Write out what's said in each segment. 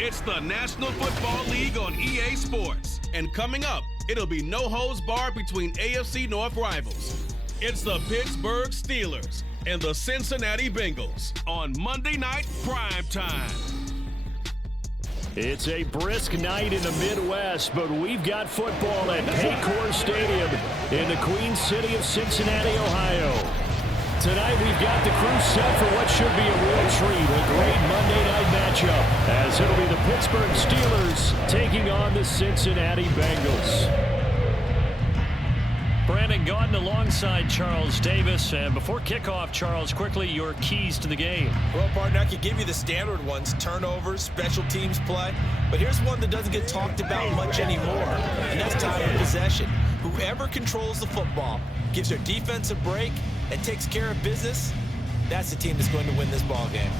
It's the National Football League on EA Sports. And coming up, it'll be no holds barred between AFC North rivals. It's the Pittsburgh Steelers and the Cincinnati Bengals on Monday Night Prime Time. It's a brisk night in the Midwest, but we've got football at Paycor Stadium in the Queen City of Cincinnati, Ohio. Tonight we've got the crew set for what should be a real treat, a great Monday night matchup, as it'll be the Pittsburgh Steelers taking on the Cincinnati Bengals. Brandon Gaudin alongside Charles Davis. And before kickoff, Charles, quickly your keys to the game. Well, partner, I could give you the standard ones, turnovers, special teams play. But here's one that doesn't get talked about much anymore, and that's time of possession. Whoever controls the football, gives their defense a break, and takes care of business, that's the team that's going to win this ball game.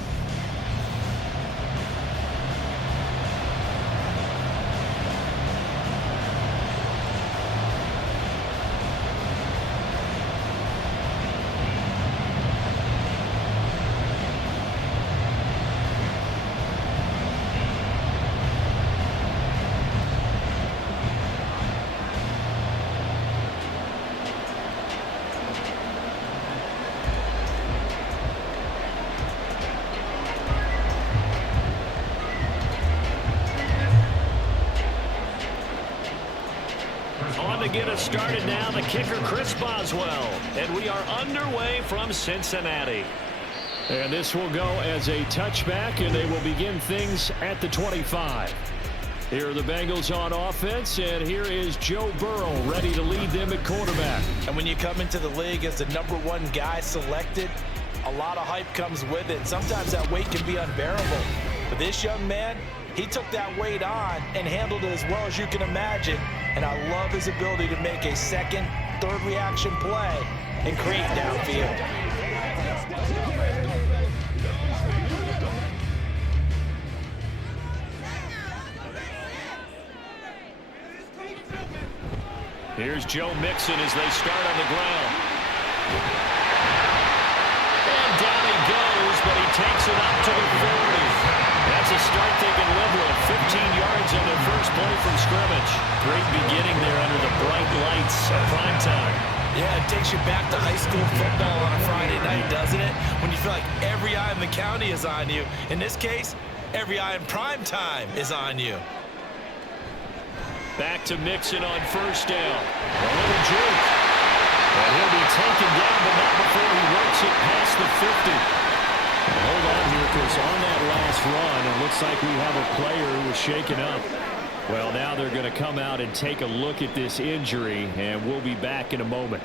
Get us started now, the kicker Chris Boswell, and we are underway from Cincinnati. And this will go as a touchback, and they will begin things at the 25. Here are the Bengals on offense, and here is Joe Burrow ready to lead them at quarterback. And when you come into the league as the #1 guy selected, a lot of hype comes with it. Sometimes that weight can be unbearable. But this young man, he took that weight on and handled it as well as you can imagine. And I love his ability to make a second, third reaction play and create downfield. Here's Joe Mixon as they start on the ground. And down he goes, but he takes it up to the 40. That's a start they can live with. 15 yards on their first play from scrimmage. Great beginning there under the bright lights of prime time. Yeah, it takes you back to high school football on a Friday night, doesn't it? When you feel like every eye in the county is on you. In this case, every eye in prime time is on you. Back to Mixon on first down. A little juke. And he'll be taken down, but not before he works it past the 50. Hold on here, because on that last run, it looks like we have a player who was shaken up. Well, now they're going to come out and take a look at this injury, and we'll be back in a moment.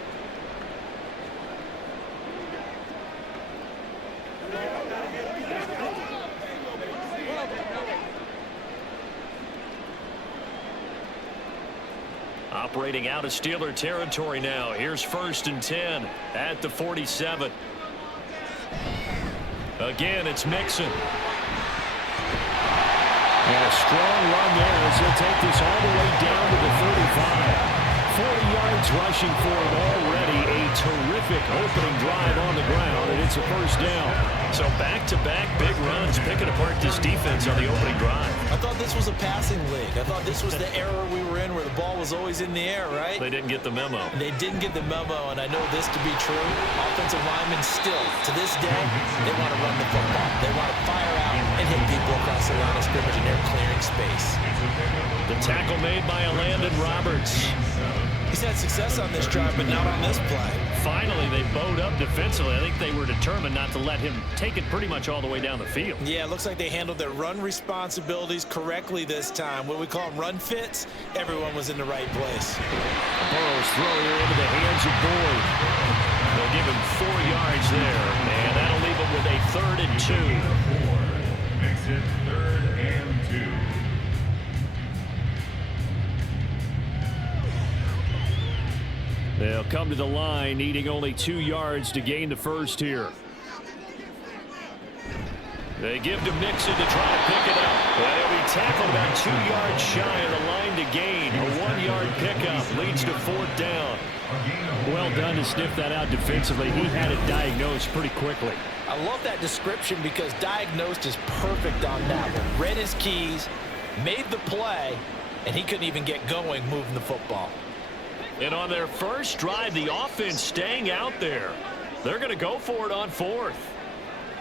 Operating out of Steeler territory now. Here's 1st and 10 at the 47. Again, it's Mixon. And a strong run there as he'll take this all the way down to the 35. 40 yards rushing for him already. A terrific opening drive on the ground, and it's a first down. So back-to-back big runs, picking apart this defense on the opening drive. I thought this was a passing league. I thought this was the era we were in where the ball was always in the air, right? They didn't get the memo. They didn't get the memo, and I know this to be true. Offensive linemen still, to this day, they want to run the football. They want to fire out and hit people across the line of scrimmage, and they're clearing space. The tackle made by Landon Roberts. He's had success on this drive, but not on this play. Finally, they bowed up defensively. I think they were determined not to let him take it pretty much all the way down the field. Yeah, it looks like they handled their run responsibilities correctly this time. What we call them run fits, everyone was in the right place. Burrow's throw here into the hands of Boyd. They'll give him 4 yards there, and that'll leave him with a 3rd and 2. Makes it 3rd and 2. They'll come to the line, needing only 2 yards to gain the first here. They give to Mixon to try to pick it up. And he'll be tackled about 2 yards shy of the line to gain. A 1-yard pickup leads to 4th down. Well done to sniff that out defensively. He had it diagnosed pretty quickly. I love that description because diagnosed is perfect on that one. Read his keys, made the play, and he couldn't even get going moving the football. And on their first drive, the offense staying out there. They're going to go for it on 4th.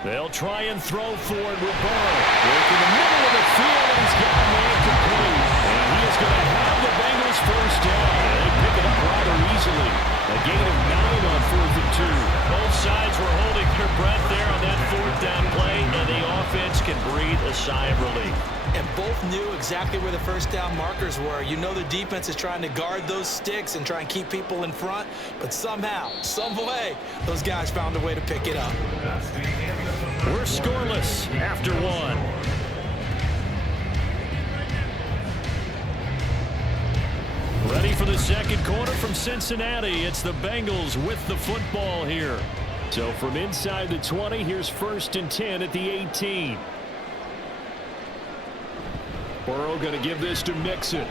They'll try and throw for it with Burrow. Working the middle of the field, and he's got a man complete. And he is going to have the Bengals first down. They pick it up rather easily. A gain of 9 on 4th and 2. Both sides were holding their breath there on that 4th down play, and the offense can breathe a sigh of relief. And both knew exactly where the first down markers were. You know the defense is trying to guard those sticks and try and keep people in front, but somehow, some way, those guys found a way to pick it up. We're scoreless after 1. Ready for the second quarter from Cincinnati. It's the Bengals with the football here. So from inside the 20, here's 1st and 10 at the 18. Burrow going to give this to Mixon.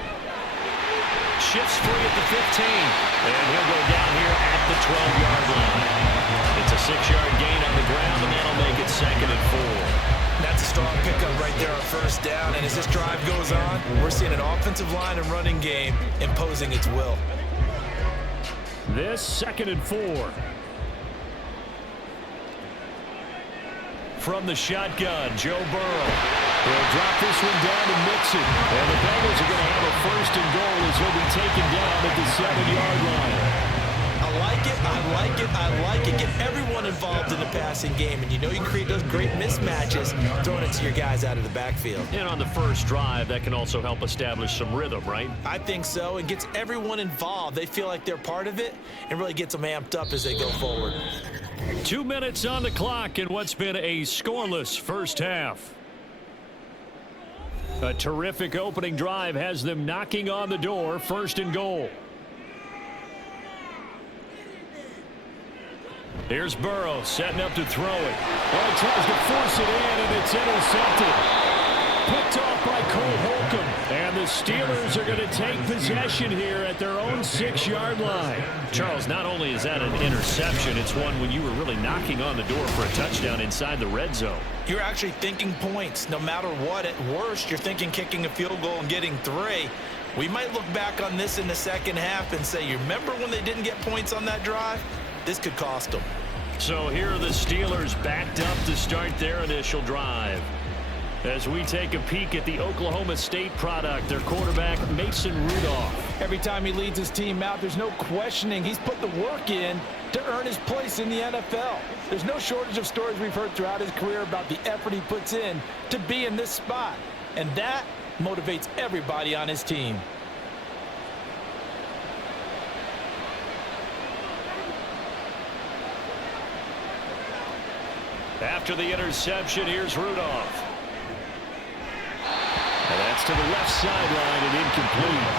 Shifts free at the 15. And he'll go down here at the 12-yard line. It's a 6-yard gain on the ground, and that'll make it 2nd and 4. That's a strong pickup right there on 1st down. And as this drive goes on, we're seeing an offensive line and running game imposing its will. This 2nd and 4. From the shotgun, Joe Burrow. He'll drop this one down to Mixon. And the Bengals are going to have a 1st and goal as he'll be taken down at the 7-yard line. I like it, I like it, I like it. Get everyone involved in the passing game. And you know you create those great mismatches throwing it to your guys out of the backfield. And on the first drive, that can also help establish some rhythm, right? I think so. It gets everyone involved. They feel like they're part of it and really gets them amped up as they go forward. 2 minutes on the clock in what's been a scoreless first half. A terrific opening drive has them knocking on the door. 1st and goal. Here's Burrow setting up to throw it. Oh, tries to force it in, and it's intercepted. Picked off by Cole Holcomb. And the Steelers are going to take possession here at their own 6-yard line. Charles, not only is that an interception, it's one when you were really knocking on the door for a touchdown inside the red zone. You're actually thinking points. No matter what, at worst, you're thinking kicking a field goal and getting 3. We might look back on this in the second half and say, you remember when they didn't get points on that drive? This could cost them. So here are the Steelers backed up to start their initial drive. As we take a peek at the Oklahoma State product, their quarterback, Mason Rudolph. Every time he leads his team out, there's no questioning. He's put the work in to earn his place in the NFL. There's no shortage of stories we've heard throughout his career about the effort he puts in to be in this spot. And that motivates everybody on his team. After the interception, here's Rudolph. And that's to the left sideline and incomplete.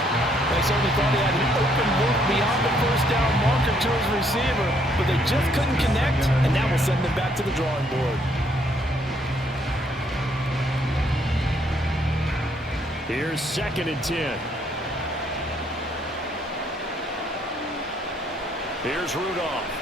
They certainly thought he had an open look beyond the first down marker to his receiver, but they just couldn't connect, and that will send them back to the drawing board. Here's 2nd and 10. Here's Rudolph.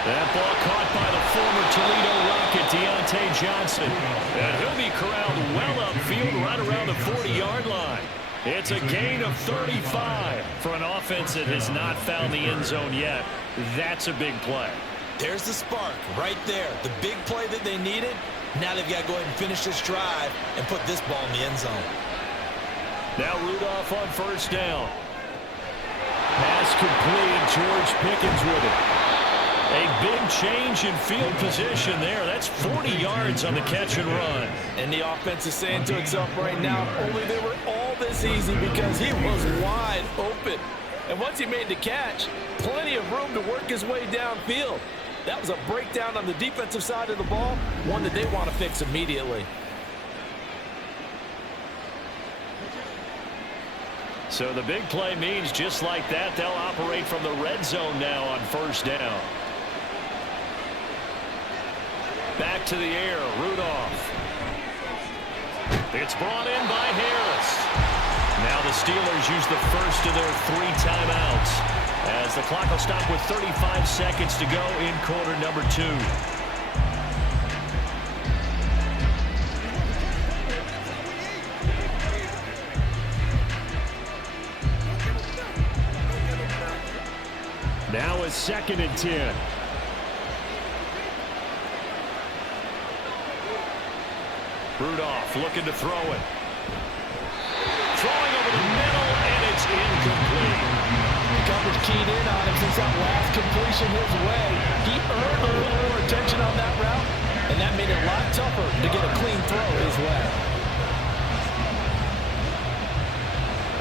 That ball caught by the former Toledo Rocket, Deontay Johnson. And he'll be corralled well upfield right around the 40-yard line. It's a gain of 35 for an offense that has not found the end zone yet. That's a big play. There's the spark right there. The big play that they needed. Now they've got to go ahead and finish this drive and put this ball in the end zone. Now Rudolph on 1st down. Pass complete. George Pickens with it. A big change in field position there. That's 40 yards on the catch and run. And the offense is saying to itself right now, only they were all this easy because he was wide open. And once he made the catch, plenty of room to work his way downfield. That was a breakdown on the defensive side of the ball, one that they want to fix immediately. So the big play means just like that, they'll operate from the red zone now on 1st down. Back to the air, Rudolph. It's brought in by Harris. Now the Steelers use the first of their 3 timeouts as the clock will stop with 35 seconds to go in quarter number 2. Now it's 2nd and 10. Rudolph looking to throw it. Throwing over the middle, and it's incomplete. The coverage keyed in on him since that last completion his way. He earned a little more attention on that route, and that made it a lot tougher to get a clean throw his way.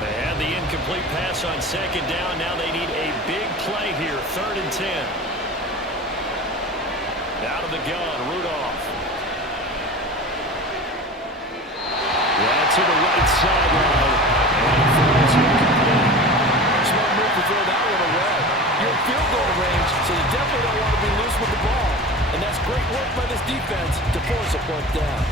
They had the incomplete pass on 2nd down. Now they need a big play here, 3rd and 10. Out of the gun, Rudolph. To the right sideline. Smart move to throw that one away. You're in field goal range, so you definitely don't want to be loose with the ball. And that's great work by this defense to force a 4th down.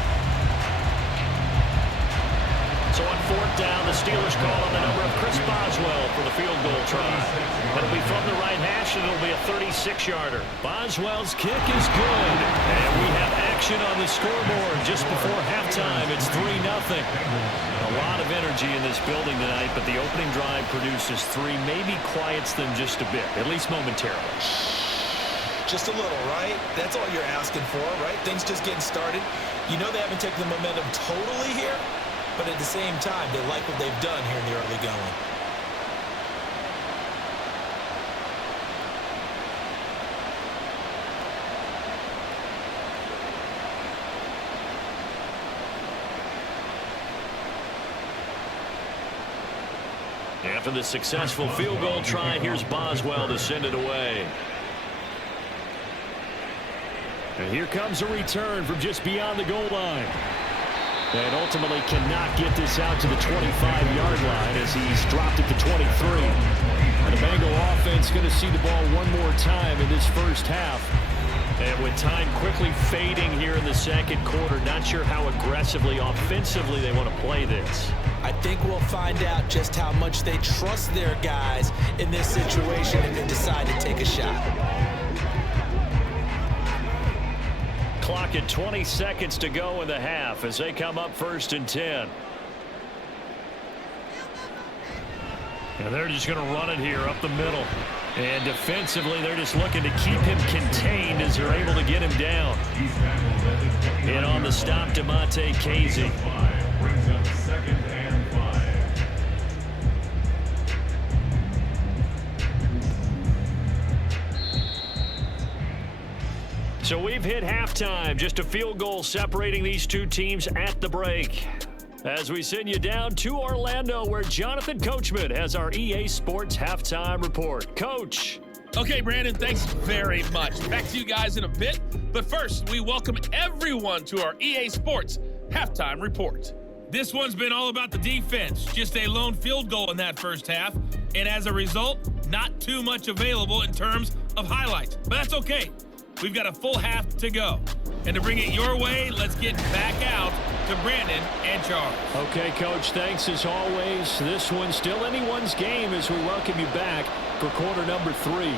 So on 4th down, the Steelers call on the number of Chris Boswell for the field goal try. It'll be from the right hash, and it'll be a 36-yarder. Boswell's kick is good. And we have action on the scoreboard just before halftime. It's 3-0. A lot of energy in this building tonight, but the opening drive produces 3, maybe quiets them just a bit, at least momentarily. Just a little, right? That's all you're asking for, right? Things just getting started. You know they haven't taken the momentum totally here, but at the same time, they like what they've done here in the early going. After the successful field goal try, here's Boswell to send it away. And here comes a return from just beyond the goal line. And ultimately cannot get this out to the 25-yard line as he's dropped it to 23. And the Bengal offense going to see the ball one more time in this first half. And with time quickly fading here in the 2nd quarter, not sure how aggressively, offensively they want to play this. I think we'll find out just how much they trust their guys in this situation if they decide to take a shot. Clock at 20 seconds to go in the half as they come up 1st and 10. And they're just going to run it here up the middle. And defensively, they're just looking to keep him contained as they're able to get him down. And on the stop, DeMonte Casey. Brings up 2nd and 5. So we've hit halftime. Just a field goal separating these two teams at the break. As we send you down to Orlando, where Jonathan Coachman has our EA Sports Halftime Report. Coach. Okay, Brandon, thanks very much. Back to you guys in a bit. But first, we welcome everyone to our EA Sports Halftime Report. This one's been all about the defense. Just a lone field goal in that first half. And as a result, not too much available in terms of highlights. But that's okay. We've got a full half to go. And to bring it your way, let's get back out to Brandon and Charles. Okay, Coach, thanks as always. This one's still anyone's game as we welcome you back for quarter number 3.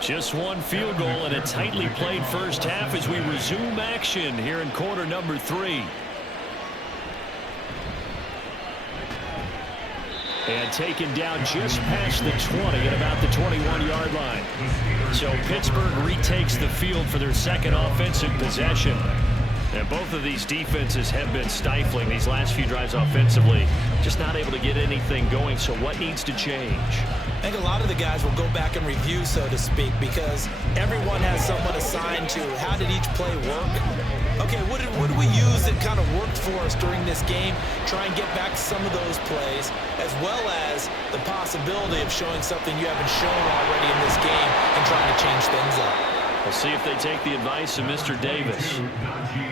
Just one field goal and a tightly played first half as we resume action here in quarter number 3. And taken down just past the 20 at about the 21-yard line. So Pittsburgh retakes the field for their second offensive possession. And both of these defenses have been stifling these last few drives offensively. Just not able to get anything going, so what needs to change? I think a lot of the guys will go back and review, so to speak, because everyone has someone assigned to how did each play work. Okay, what did we use that kind of worked for us during this game? Try and get back to some of those plays, as well as the possibility of showing something you haven't shown already in this game and trying to change things up. We'll see if they take the advice of Mr. Davis.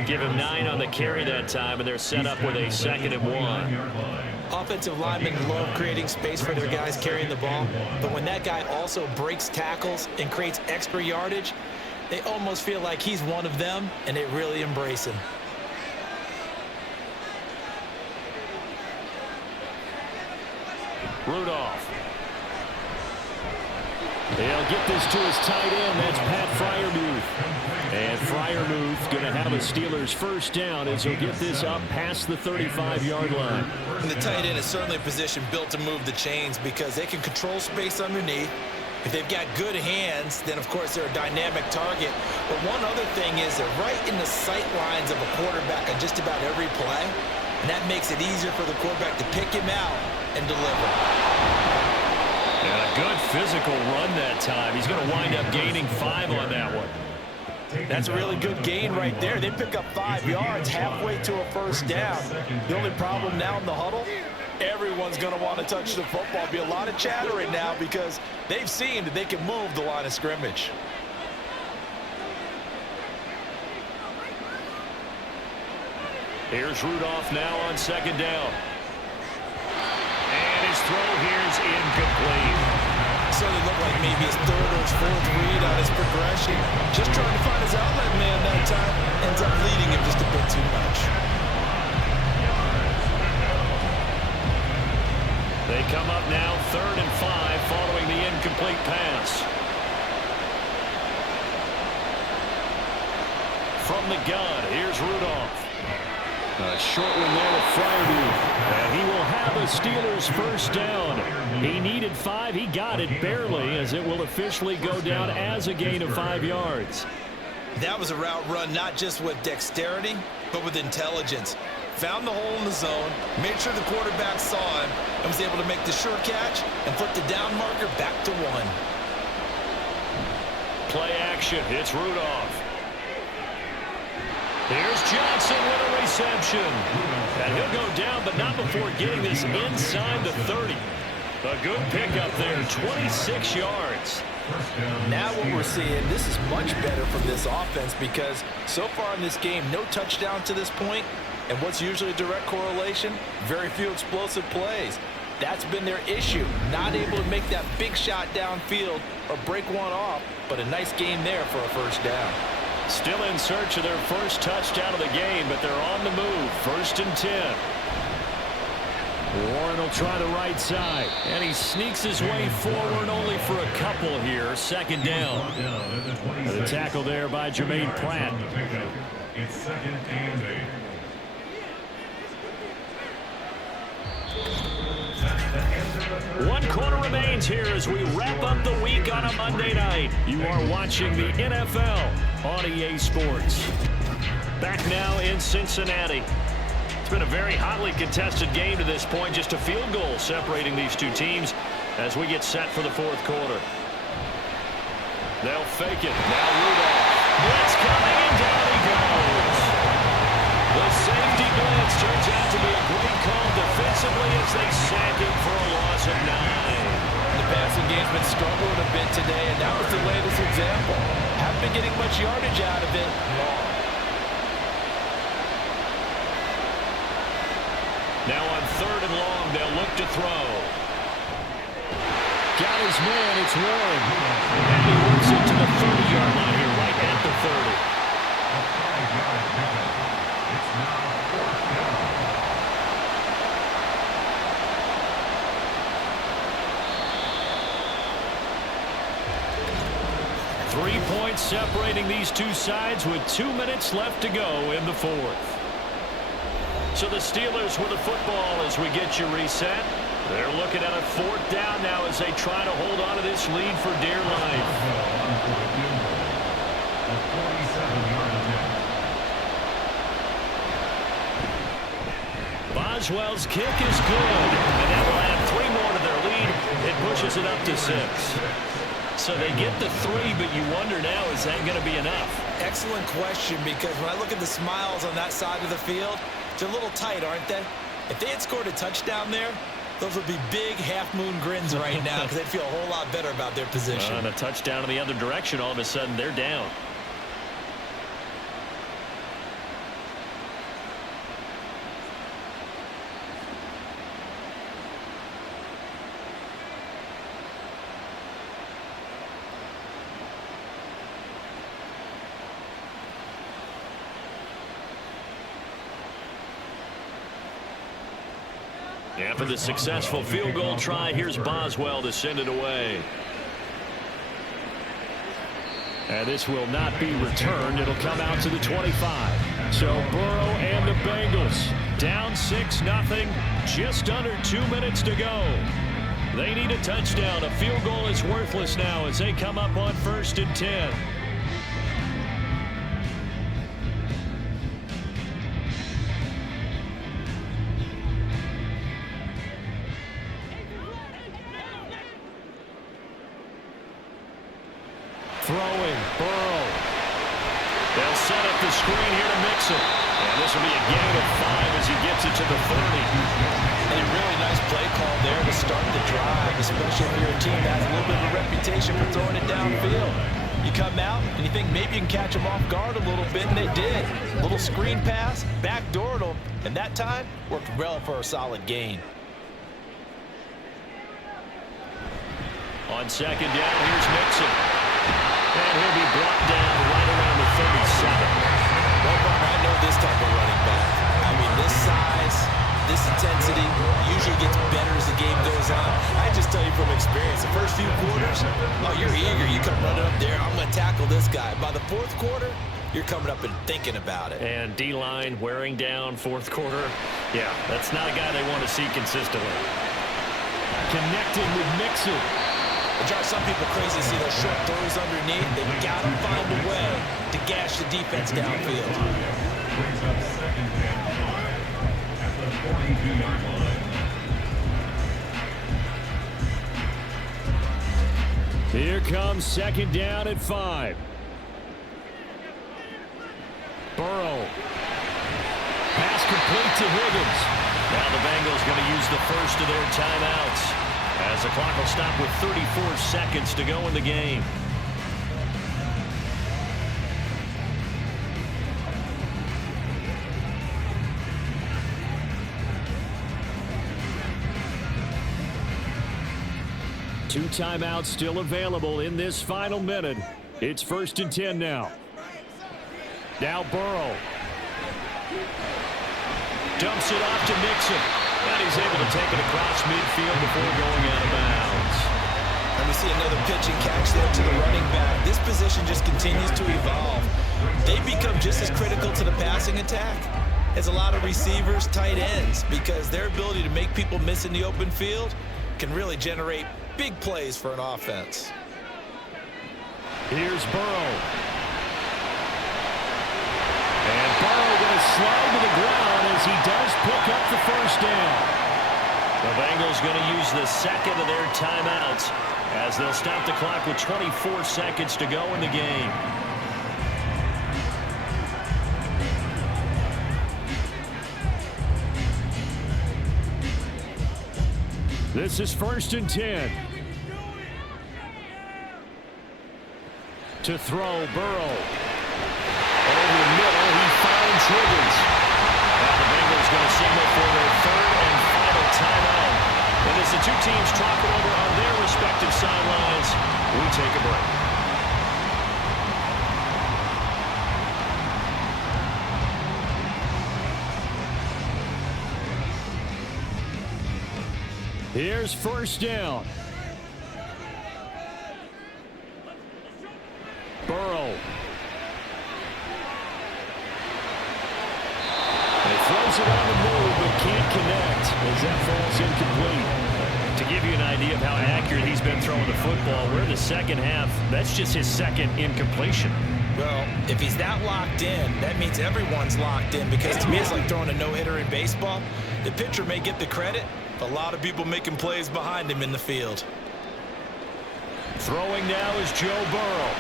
Give him 9 on the carry that time, and they're set up with a 2nd and 1. Offensive linemen love creating space for their guys carrying the ball, but when that guy also breaks tackles and creates extra yardage, they almost feel like he's one of them, and they really embrace him. Rudolph. They'll get this to his tight end. That's Pat Freiermuth. And Freiermuth going to have a Steelers first down as he'll get this up past the 35-yard line. And the tight end is certainly a position built to move the chains because they can control space underneath. If they've got good hands, then, of course, they're a dynamic target. But one other thing is they're right in the sight lines of a quarterback on just about every play. And that makes it easier for the quarterback to pick him out and deliver. And a good physical run that time. He's going to wind up gaining 5 on that one. That's a really good gain right there. They pick up 5 yards halfway to a first down. The only problem now in the huddle, everyone's going to want to touch the football. There'll be a lot of chattering now because they've seen that they can move the line of scrimmage. Here's Rudolph now on 2nd down. And his throw here is incomplete. Certainly looked like maybe his 3rd or his 4th read on his progression. Just trying to find his outlet man that time. Ends up leading him just a bit too much. They come up now 3rd and 5 following the incomplete pass. From the gun, here's Rudolph. A short one there with Freiermuth. And he will have a Steelers first down. He needed 5. He got it barely as it will officially go down as a gain of 5 yards. That was a route run not just with dexterity, but with intelligence. Found the hole in the zone, made sure the quarterback saw him, and was able to make the sure catch and put the down marker back to 1. Play action. It's Rudolph. Here's Johnson with a reception. And he'll go down, but not before getting this inside the 30. A good pickup there, 26 yards. Now what we're seeing, this is much better from this offense because so far in this game, no touchdown to this point. And what's usually a direct correlation? Very few explosive plays. That's been their issue. Not able to make that big shot downfield or break one off, but a nice game there for a first down. Still in search of their first touchdown of the game, but they're on the move. 1st and 10. Warren will try the right side, and he sneaks his way forward only for a couple here. 2nd down. The tackle there by Jermaine Pratt. It's 2nd and 8. One quarter remains here as we wrap up the week on a Monday night. You are watching the NFL on EA Sports. Back now in Cincinnati. It's been a very hotly contested game to this point. Just a field goal separating these two teams as we get set for the 4th quarter. They'll fake it. Now Rudolph. Blitz coming, and down he goes. The safety blitz turns out to be a great call defensively as they sack him for a loss of 9. The passing game's been struggling a bit today, and that was the latest example. Haven't been getting much yardage out of it. Now on 3rd and long, they'll look to throw. Got his man, it's Warren. And he works it to the 30-yard line here, right at the 30. 3 points separating these two sides with 2 minutes left to go in the 4th. So the Steelers with the football as we get you reset. They're looking at a 4th down now as they try to hold on to this lead for dear life. Boswell's kick is good, and that will add 3 more to their lead. It pushes it up to 6. So they get the 3, but you wonder now, is that going to be enough? Excellent question, because when I look at the smiles on that side of the field, they're a little tight, aren't they? If they had scored a touchdown there, those would be big half-moon grins right now because they'd feel a whole lot better about their position. And a touchdown in the other direction, all of a sudden they're down. After the successful field goal try, here's Boswell to send it away. And this will not be returned. It'll come out to the 25. So Burrow and the Bengals down 6-0. Just under 2 minutes to go. They need a touchdown. A field goal is worthless now as they come up on 1st and 10. Throwing, Burrow. They'll set up the screen here to mix it. And this will be a gain of 5 as he gets it to the 30. And a really nice play call there to start the drive, especially if you're a team that has a little bit of a reputation for throwing it downfield. You come out and you think maybe you can catch them off guard a little bit, and they did. A little screen pass, backdoored them, and that time worked well for a solid gain. On 2nd down, here's Mixon. And he'll be brought down right around the 37. Well, Brian, I know this type of running back. I mean, this size, this intensity usually gets better as the game goes on. I just tell you from experience, the first few quarters, oh, you're eager. You come running up there, I'm going to tackle this guy. By the 4th quarter, you're coming up and thinking about it. And D-line wearing down 4th quarter. Yeah, that's not a guy they want to see consistently. Connected with Mixon. It drives some people crazy to see those short throws underneath. They've got to find a way to gash the defense downfield. Brings up 2nd and 5 at the 42-yard line. Here comes 2nd down at 5. Burrow. Pass complete to Higgins. Now the Bengals going to use the first of their timeouts, as the clock will stop with 34 seconds to go in the game. Two timeouts still available in this final minute. It's 1st and 10 now. Now Burrow. Dumps it off to Mixon. And he's able to take it across midfield before going out of bounds. And we see another pitch and catch there to the running back. This position just continues to evolve. They become just as critical to the passing attack as a lot of receivers, tight ends, because their ability to make people miss in the open field can really generate big plays for an offense. Here's Burrow. And Burrow going to slide to the ground as he does pick up the 1st down. The Bengals going to use the 2nd of their timeouts as they'll stop the clock with 24 seconds to go in the game. This is 1st and 10. To throw, Burrow. Over the middle, he finds Higgins. Now the Bengals going to signal for their 3rd and final timeout. And as the two teams talk it over on their respective sidelines, we take a break. Here's 1st down. Burrow. And he throws it on the move, but can't connect as that falls incomplete. To give you an idea of how accurate he's been throwing the football, we're in the 2nd half. That's just his 2nd incompletion. Well, if he's that locked in, that means everyone's locked in, because to me it's like throwing a no-hitter in baseball. The pitcher may get the credit, but a lot of people making plays behind him in the field. Throwing now is Joe Burrow.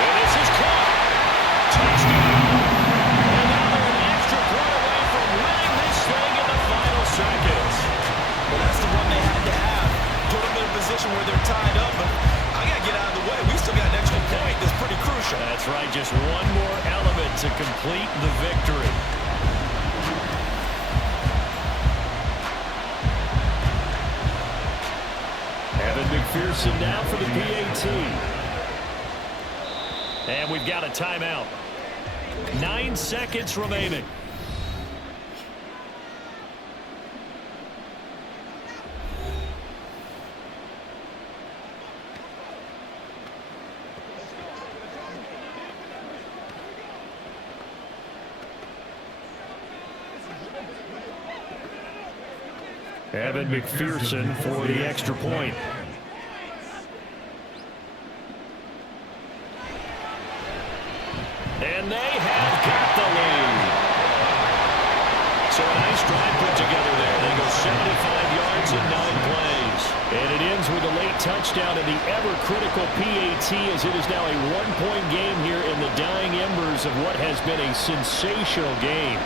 And this is caught. Touchdown. And now they're an extra point away from winning this thing in the final seconds. Well, that's the one they had to have. Put them in a position where they're tied up, but I got to get out of the way. We still got an extra point that's pretty crucial. That's right, just one more element to complete the victory. Evan McPherson now for the PAT. And we've got a timeout. 9 seconds remaining. Evan McPherson for the extra point. And they have got the lead. So a nice drive put together there. They go 75 yards in 9 plays. And it ends with a late touchdown in the ever-critical PAT as it is now a 1-point game here in the dying embers of what has been a sensational game.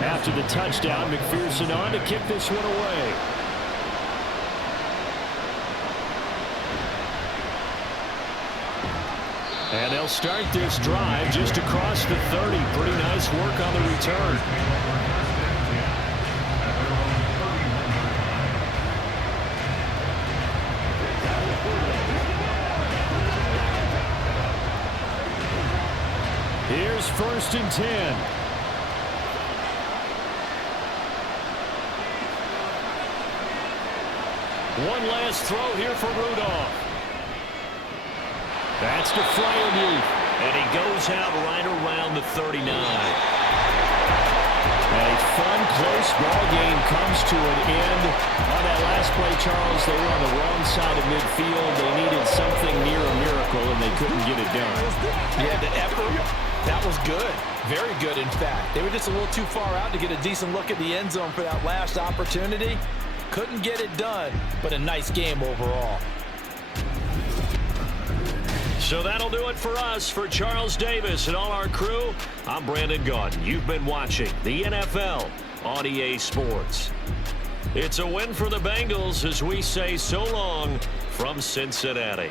After the touchdown, McPherson on to kick this one away. And they'll start this drive just across the 30. Pretty nice work on the return. Here's 1st and 10. One last throw here for Rudolph. That's to Freiermuth. And he goes out right around the 39. A fun, close ball game comes to an end. On that last play, Charles, they were on the wrong side of midfield. They needed something near a miracle, and they couldn't get it done. Yeah, the effort, that was good. Very good, in fact. They were just a little too far out to get a decent look at the end zone for that last opportunity. Couldn't get it done, but a nice game overall. So that'll do it for us. For Charles Davis and all our crew, I'm Brandon Gaudin. You've been watching the NFL on EA Sports. It's a win for the Bengals as we say so long from Cincinnati.